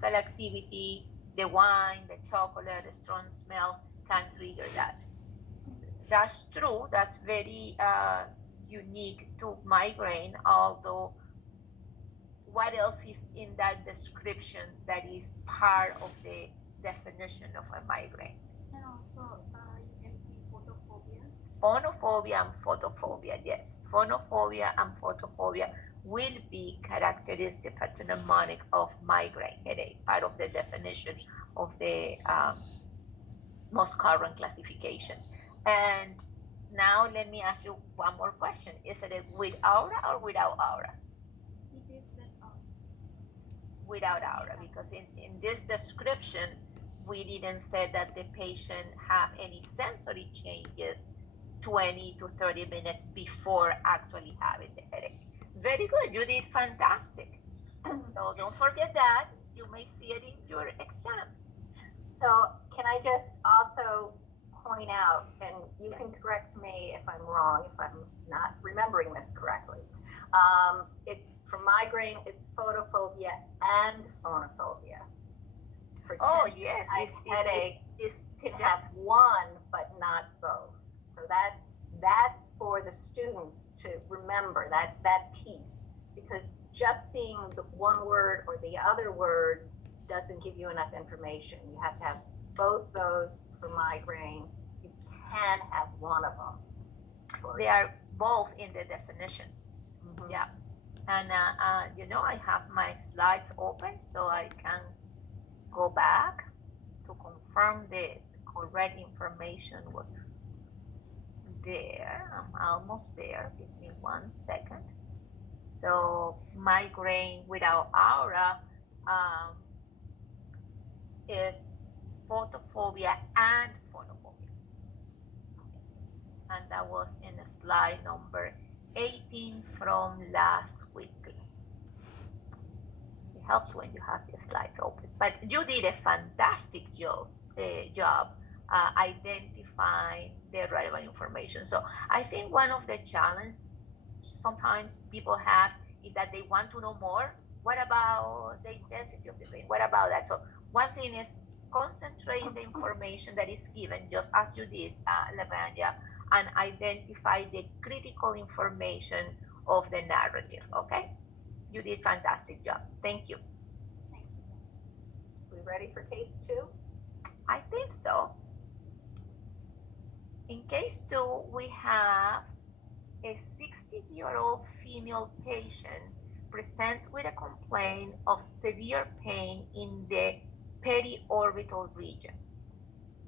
physical activity, the wine, the chocolate, the strong smell can trigger that. That's true. That's very unique to migraine, although what else is in that description that is part of the definition of a migraine? And also, you can see photophobia. Phonophobia and photophobia, yes. Phonophobia and photophobia will be characteristic pathognomonic of migraine headache, part of the definition of the most current classification. And now let me ask you one more question. Is it with aura or without aura? It is with Without aura, because in this description, we didn't say that the patient have any sensory changes 20 to 30 minutes before actually having the headache. Very good, you did fantastic. So don't forget that, you may see it in your exam. So can I just also point out, and you can correct me if I'm wrong, if I'm not remembering this correctly. It's for migraine, it's photophobia and phonophobia. For Oh yes, headache, it's you can have one but not both. So that's for the students to remember that piece, because just seeing the one word or the other word doesn't give you enough information. You have to have both those for migraine. You can have one of them. They are both in the definition. Mm-hmm. Yeah. And I have my slides open so I can go back to confirm the correct information was there. I'm almost there. Give me 1 second. So migraine without aura is photophobia and phonophobia. And that was in slide number 18 from last week, class. It helps when you have the slides open. But you did a fantastic job identifying the relevant information. So I think one of the challenges sometimes people have is that they want to know more. What about the intensity of the pain? What about that? So one thing is concentrating the information that is given, just as you did, Lavanya, and identify the critical information of the narrative, okay? You did fantastic job. Thank you. Thank you. We ready for case 2? I think so. In case 2, we have a 60-year-old female patient presents with a complaint of severe pain in the periorbital region.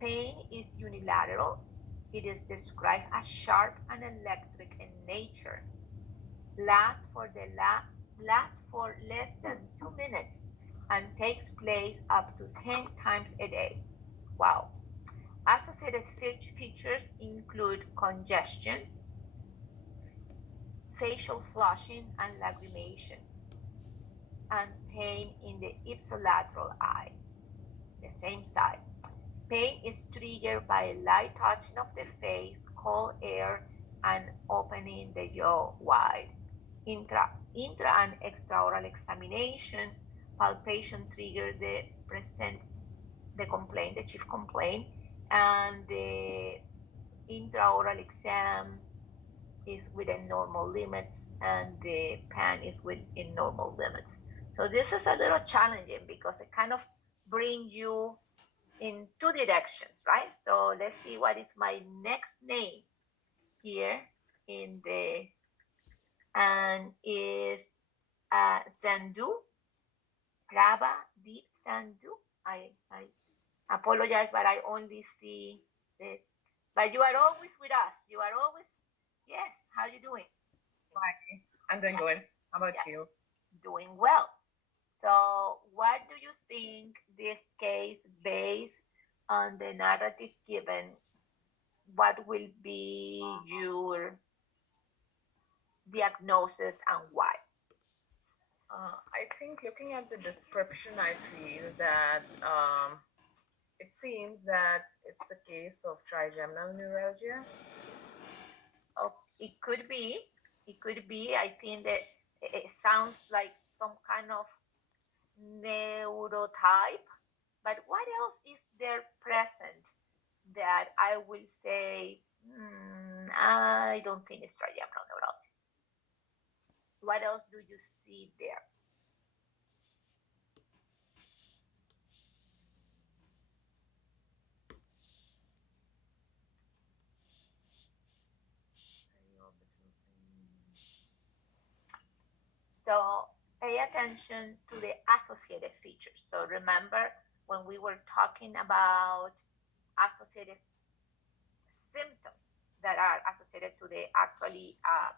Pain is unilateral. It is described as sharp and electric in nature. Lasts for less than 2 minutes and takes place up to 10 times a day. Wow. Associated features include congestion, facial flushing and lacrimation, and pain in the ipsilateral eye, the same side. Pain is triggered by light touching of the face, cold air, and opening the jaw wide. Intra and extraoral examination, palpation trigger the chief complaint, and the intraoral exam is within normal limits, and the pan is within normal limits. So this is a little challenging because it kind of brings you in 2 directions, right? So let's see what is my next name here in the, and is Zandu, Prabha Deep Zandu. I apologize, but I only see it. But you are always with us. You are always, yes. How are you doing? Hi, I'm doing good. How about you? Doing well. So what do you think this case, based on the narrative given, what will be your diagnosis and why? I think looking at the description, I feel that it seems that it's a case of trigeminal neuralgia. Oh, it could be. It could be. I think that it sounds like some kind of phenotype. But what else is there present that I will say, I don't think it's trigeminal neuralgia? What else do you see there? So pay attention to the associated features. So remember when we were talking about associated symptoms that are associated to the actually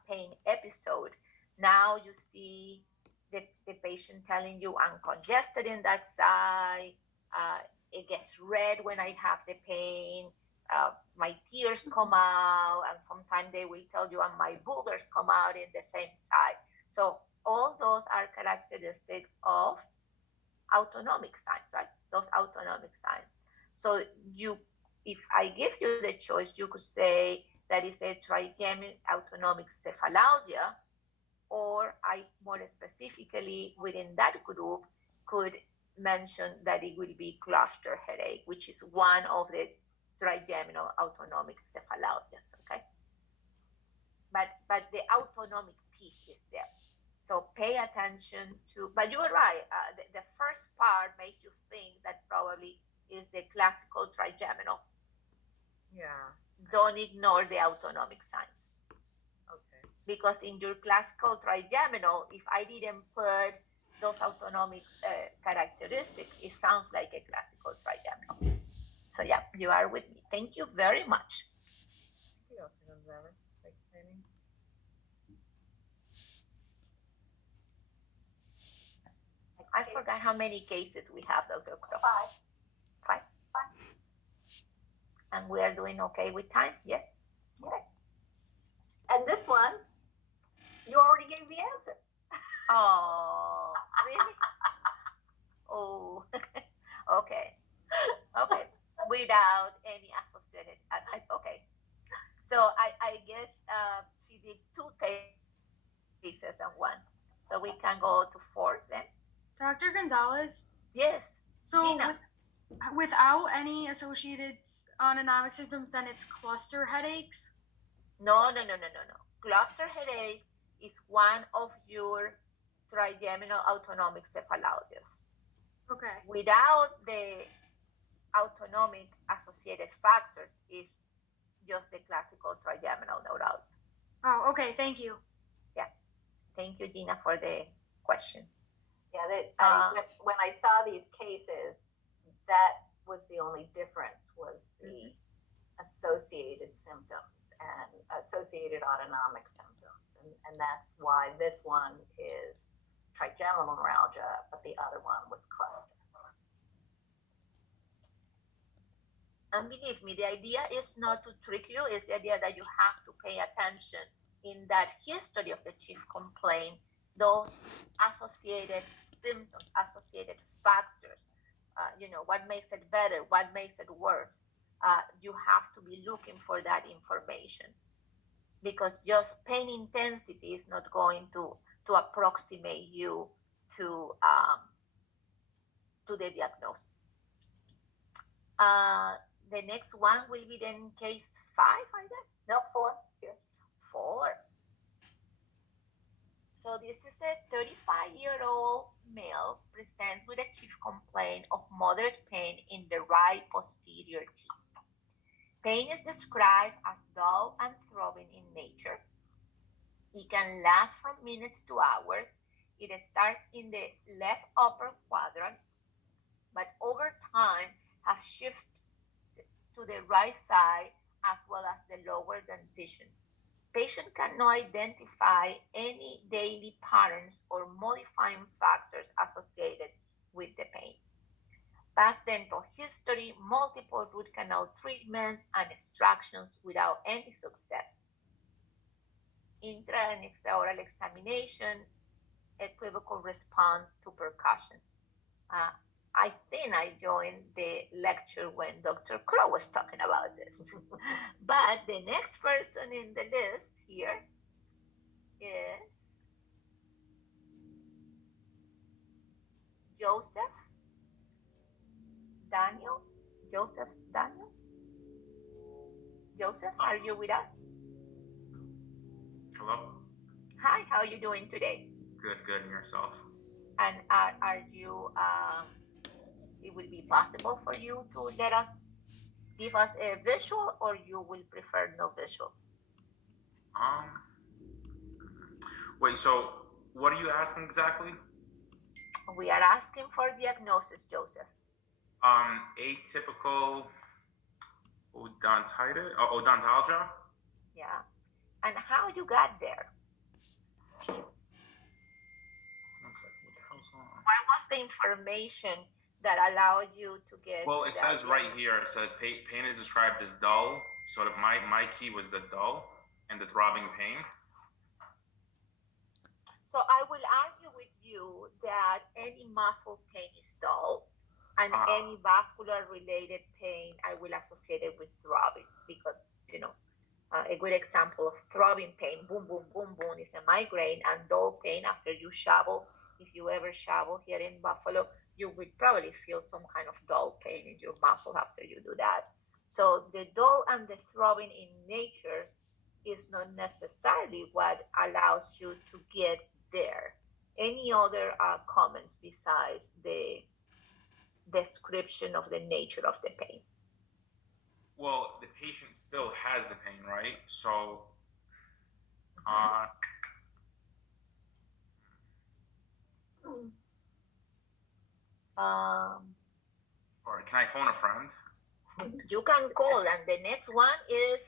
pain episode, now you see the patient telling you, I'm congested in that side, it gets red when I have the pain, my tears come out, and sometimes they will tell you, and my boogers come out in the same side. So all those are characteristics of autonomic signs, right? Those autonomic signs. So if I give you the choice, you could say that is a trigeminal autonomic cephalalgia, or I more specifically within that group could mention that it will be cluster headache, which is one of the trigeminal autonomic cephalalgias, okay? But the autonomic piece is there. So pay attention to, but you are right, the first part makes you think that probably is the classical trigeminal. Yeah. Don't ignore the autonomic signs. Okay. Because in your classical trigeminal, if I didn't put those autonomic characteristics, it sounds like a classical trigeminal. So yeah, you are with me. Thank you very much. Thank you, Dr. Gonzalez, for explaining. I forgot how many cases we have, Dr. Crow. Five. And we are doing okay with time? Yes? Okay. And this one, you already gave the answer. Oh, really? Oh, okay. Okay. Without any associated, okay. So I guess she did 2 cases at once. So we can go to 4 then? Dr. Gonzalez, Yes. so Gina. without any associated autonomic symptoms, then it's cluster headaches? No. Cluster headache is one of your trigeminal autonomic cephalalgias. Okay. Without the autonomic associated factors is just the classical trigeminal neuralgia. Oh, okay. Thank you. Thank you, Gina, for the question. Yeah, when I saw these cases, that was the only difference, was the associated symptoms and associated autonomic symptoms. And that's why this one is trigeminal neuralgia, but the other one was cluster. And believe me, the idea is not to trick you, it's the idea that you have to pay attention in that history of the chief complaint, those associated symptoms, associated factors, what makes it better, what makes it worse. You have to be looking for that information, because just pain intensity is not going to approximate you to the diagnosis. The next one will be then case 5, I guess. No, 4 here. 4. So this is a 35-year-old male presents with a chief complaint of moderate pain in the right posterior teeth. Pain is described as dull and throbbing in nature. It can last from minutes to hours. It starts in the left upper quadrant, but over time has shifted to the right side as well as the lower dentition. Patient cannot identify any daily patterns or modifying factors associated with the pain. Past dental history, multiple root canal treatments and extractions without any success. Intra and extraoral examination, equivocal response to percussion. I think I joined the lecture when Dr. Crow was talking about this. But the next person in the list here is Joseph Daniel, Joseph Daniel. Joseph, are you with us? Hello? Hi, how are you doing today? Good, good. And yourself? And are you, it will be possible for you to give us a visual, or you will prefer no visual? Um, Wait, so what are you asking exactly? We are asking for diagnosis, Joseph. Atypical odontology? Yeah. And how you got there? One second, what the hell's going on? What was the information that allowed you to get? Well, it says right here, it says pain is described as dull. So my key was the dull and the throbbing pain. So I will argue with you that any muscle pain is dull, and any vascular related pain I will associate it with throbbing, because a good example of throbbing pain, boom, boom, boom, boom, is a migraine, and dull pain after you shovel. If you ever shovel here in Buffalo, you will probably feel some kind of dull pain in your muscle after you do that. So the dull and the throbbing in nature is not necessarily what allows you to get there. Any other comments besides the description of the nature of the pain? Well, the patient still has the pain, right? So, or can I phone a friend? You can call, and the next one is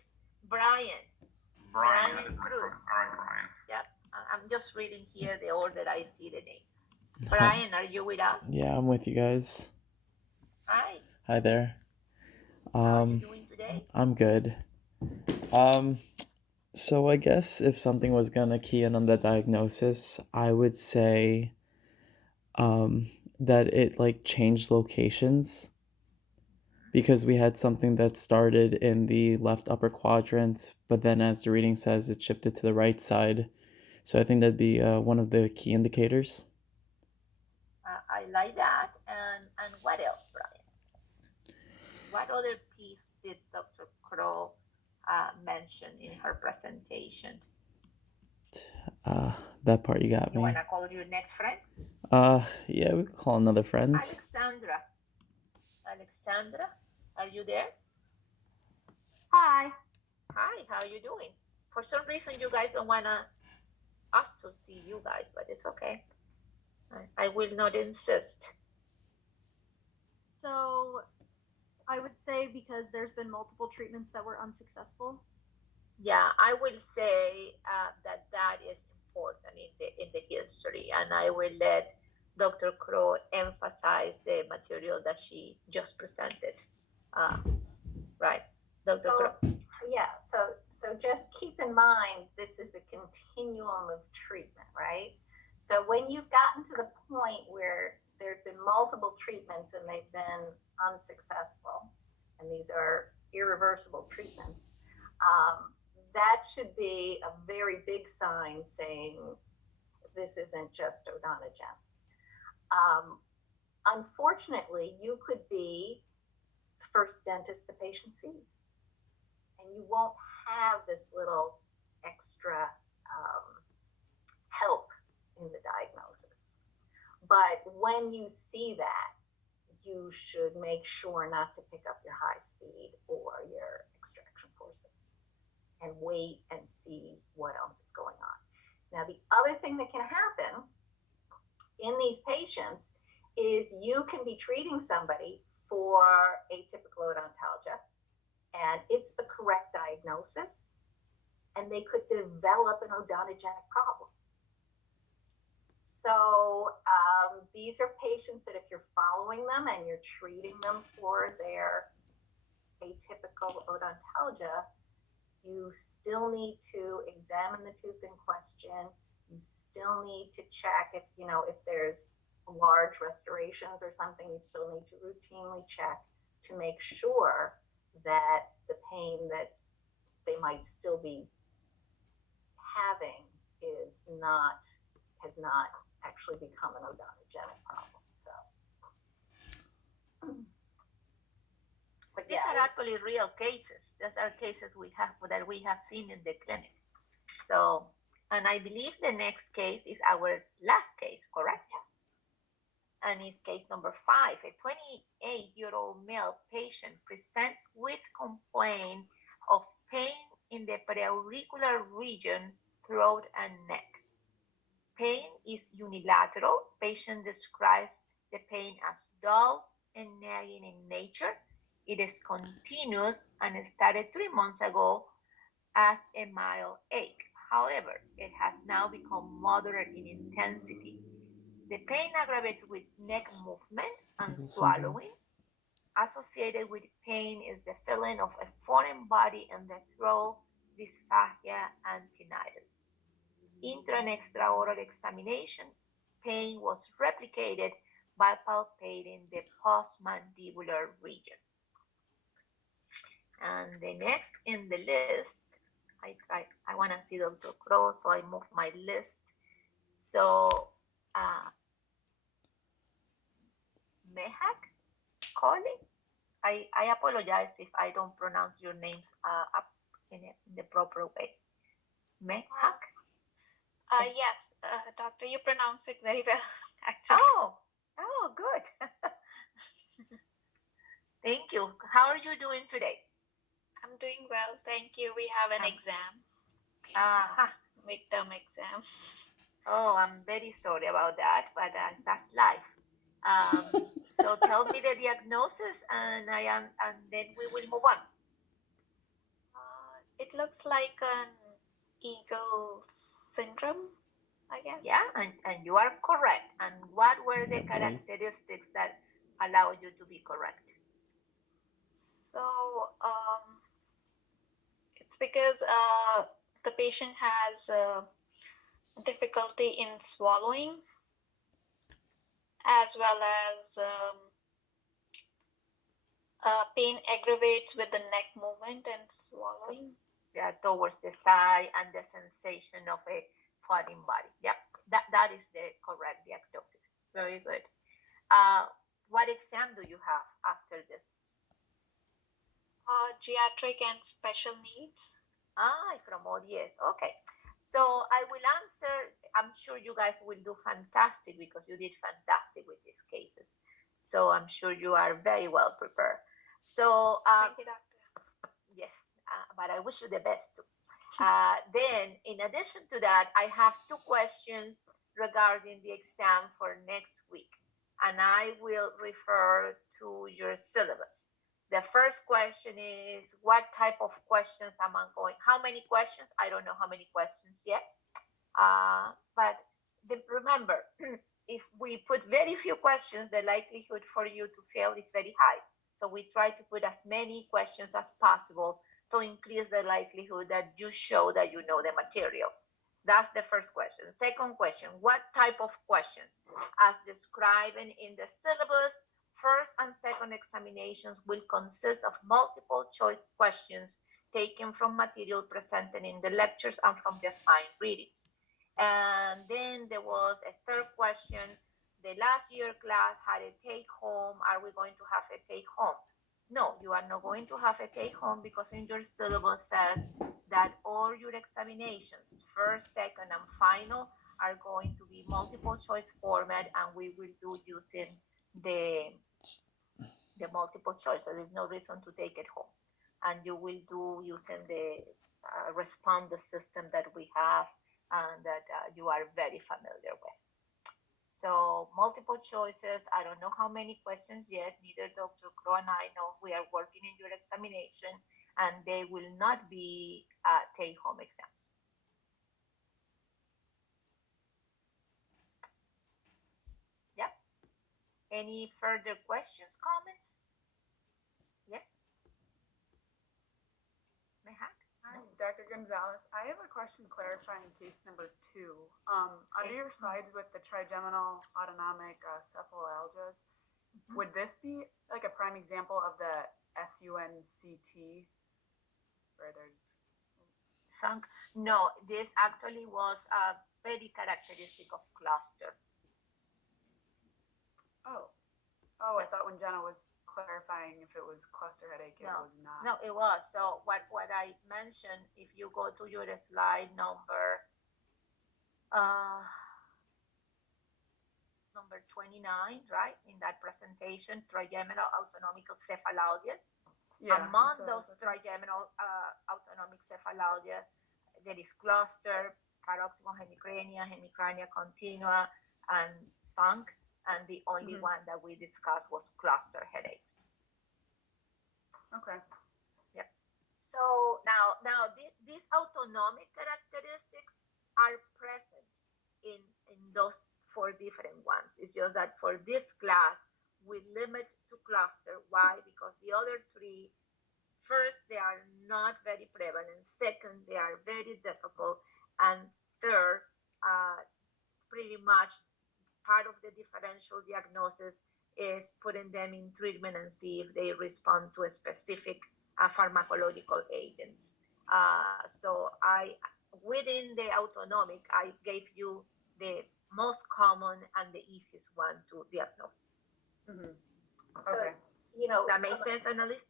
Brian. Brian Cruz. All right, Brian. Yeah, I'm just reading here the order I see the names. Brian, are you with us? Yeah, I'm with you guys. Hi. Hi there. How are you doing today? I'm good. So I guess if something was gonna key in on the diagnosis, I would say that it like changed locations, because we had something that started in the left upper quadrant, but then as the reading says, it shifted to the right side. So I think that'd be one of the key indicators. I like that. And what else, Brian? What other piece did Dr. Crow mention in her presentation? That part you got You me. wanna call your next friend? Yeah, we could call another friend. Alexandra. Alexandra, are you there? Hi. Hi, how are you doing? For some reason, you guys don't wanna us to see you guys, but it's okay. I will not insist. So I would say because there's been multiple treatments that were unsuccessful. Yeah, I will say that is important in the history, and I will let Dr. Crow emphasize the material that she just presented. Right, Dr. Crow. Yeah, so just keep in mind, this is a continuum of treatment, right? So when you've gotten to the point where there have been multiple treatments and they've been unsuccessful, and these are irreversible treatments, that should be a very big sign saying this isn't just odontogen. Unfortunately, you could be the first dentist the patient sees, and you won't have this little extra help in the diagnosis. But when you see that, you should make sure not to pick up your high speed or your extraction forceps, and wait and see what else is going on. Now, the other thing that can happen in these patients is you can be treating somebody for atypical odontalgia, and it's the correct diagnosis, and they could develop an odontogenic problem. So these are patients that if you're following them and you're treating them for their atypical odontalgia, you still need to examine the tooth in question. You still need to check if there's large restorations or something. You still need to routinely check to make sure that the pain that they might still be having has not actually become an odontogenic problem. So actually real cases. Those are cases we have seen in the clinic. So, and I believe the next case is our last case, correct? Yes. And it's case number 5. A 28-year-old male patient presents with complaint of pain in the preauricular region, throat, and neck. Pain is unilateral. Patient describes the pain as dull and nagging in nature. It is continuous and started 3 months ago as a mild ache. However, it has now become moderate in intensity. The pain aggravates with neck movement and Eagle syndrome. swallowing. Associated with pain is the feeling of a foreign body in the throat, dysphagia, and tinnitus. Intra and extraoral examination, pain was replicated by palpating the postmandibular region. And the next in the list, I want to see Dr. Crow, so I move my list. So, Mehak Kohli, I apologize if I don't pronounce your names up in the proper way. Mehak? Yes, doctor, you pronounce it very well, actually. Oh, good. Thank you. How are you doing today? I'm doing well, thank you. We have an Um, exam, Uh-huh. midterm exam. Oh, I'm very sorry about that, but that's life. So tell me the diagnosis, and then we will move on. It looks like an Eagle syndrome, I guess. Yeah, and you are correct. And what were the characteristics that allowed you to be correct? So, it's because the patient has difficulty in swallowing, as well as pain aggravates with the neck movement and swallowing. Yeah, towards the side and the sensation of a foreign body. Yep, that is the correct diagnosis. Very good. What exam do you have after this? Geriatric and special needs. From ODS. Okay. So I will answer. I'm sure you guys will do fantastic because you did fantastic with these cases. So I'm sure you are very well prepared. So Thank you, doctor. yes, but I wish you the best too. Then, in addition to that, I have 2 questions regarding the exam for next week, and I will refer to your syllabus. The first question is, what type of questions am I going? How many questions? I don't know how many questions yet. But remember, if we put very few questions, the likelihood for you to fail is very high. So we try to put as many questions as possible to increase the likelihood that you show that you know the material. That's the first question. Second question, what type of questions? As described in the syllabus, first and second examinations will consist of multiple choice questions taken from material presented in the lectures and from the assigned readings. And then there was a third question. The last year class had a take home. Are we going to have a take home? No, you are not going to have a take home because in your syllabus says that all your examinations, first, second, and final, are going to be multiple choice format, and we will do using the multiple choice. So there's no reason to take it home. And you will do using the responder system that we have and that you are very familiar with. So multiple choices, I don't know how many questions yet, neither Dr. Crow and I know. We are working in your examination, and they will not be take-home exams. Yep. Any further questions, comments? Yes? Mehak? Hi, Dr. Gonzalez. I have a question clarifying case number 2. Under your slides with the trigeminal autonomic cephalalgias, would this be like a prime example of the SUNCT? Where there's No, this actually was very characteristic of cluster. Oh, Oh, I thought when Jenna was clarifying if it was cluster headache, it No. was not. No, it was. So what I mentioned, if you go to your slide number number 29, right? In that presentation, trigeminal autonomic cephalgias. Yeah, Among that's what I those was looking- trigeminal autonomic cephalgia, there is cluster, paroxysmal hemicrania, hemicrania continua, and sunk. And the only Mhm. one that we discussed was cluster headaches. Okay. So Now these autonomic characteristics are present in those 4 different ones. It's just that for this class, we limit to cluster. Why? Because the other 3, first, they are not very prevalent. Second, they are very difficult. And third, pretty much part of the differential diagnosis is putting them in treatment and see if they respond to a specific pharmacological agents. So within the autonomic, I gave you the most common and the easiest one to diagnose. Mhm. So- Okay. That makes sense, Annalise?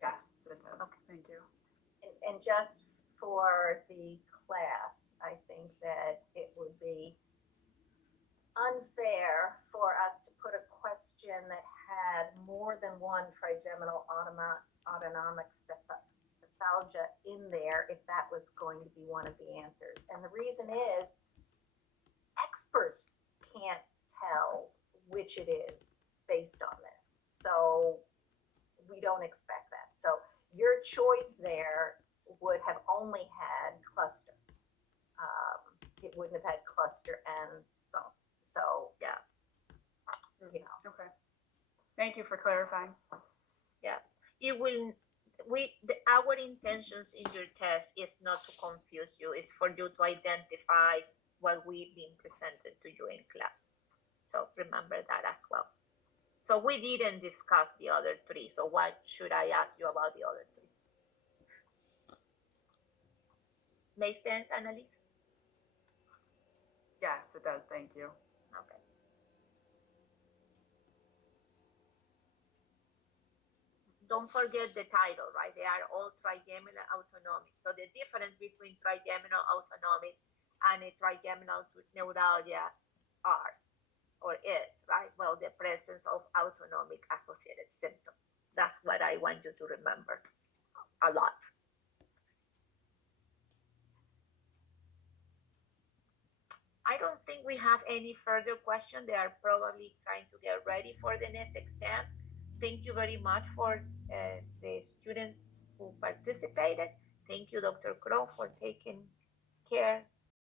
Yes, it does. Okay. Thank you. and just for the class, I think that it would be unfair for us to put a question that had more than one trigeminal autonomic cephalgia in there if that was going to be one of the answers. And the reason is experts can't tell which it is based on this. So we don't expect that. So your choice there would have only had cluster. It wouldn't have had cluster and sunk. So Yeah. you know, Okay. Thank you for clarifying. It will. Our intentions in your test is not to confuse you. It's for you to identify what we've been presented to you in class. So remember that as well. So we didn't discuss the other 3. So what should I ask you about the other 3? Make sense, Annalise? Yes, it does. Thank you. Okay. Don't forget the title, right? They are all trigeminal autonomic. So the difference between trigeminal autonomic and a trigeminal neuralgia are or is, right? Well, the presence of autonomic associated symptoms. That's what I want you to remember a lot. I don't think we have any further questions. They are probably trying to get ready for the next exam. Thank you very much for the students who participated. Thank you, Dr. Crow, for taking care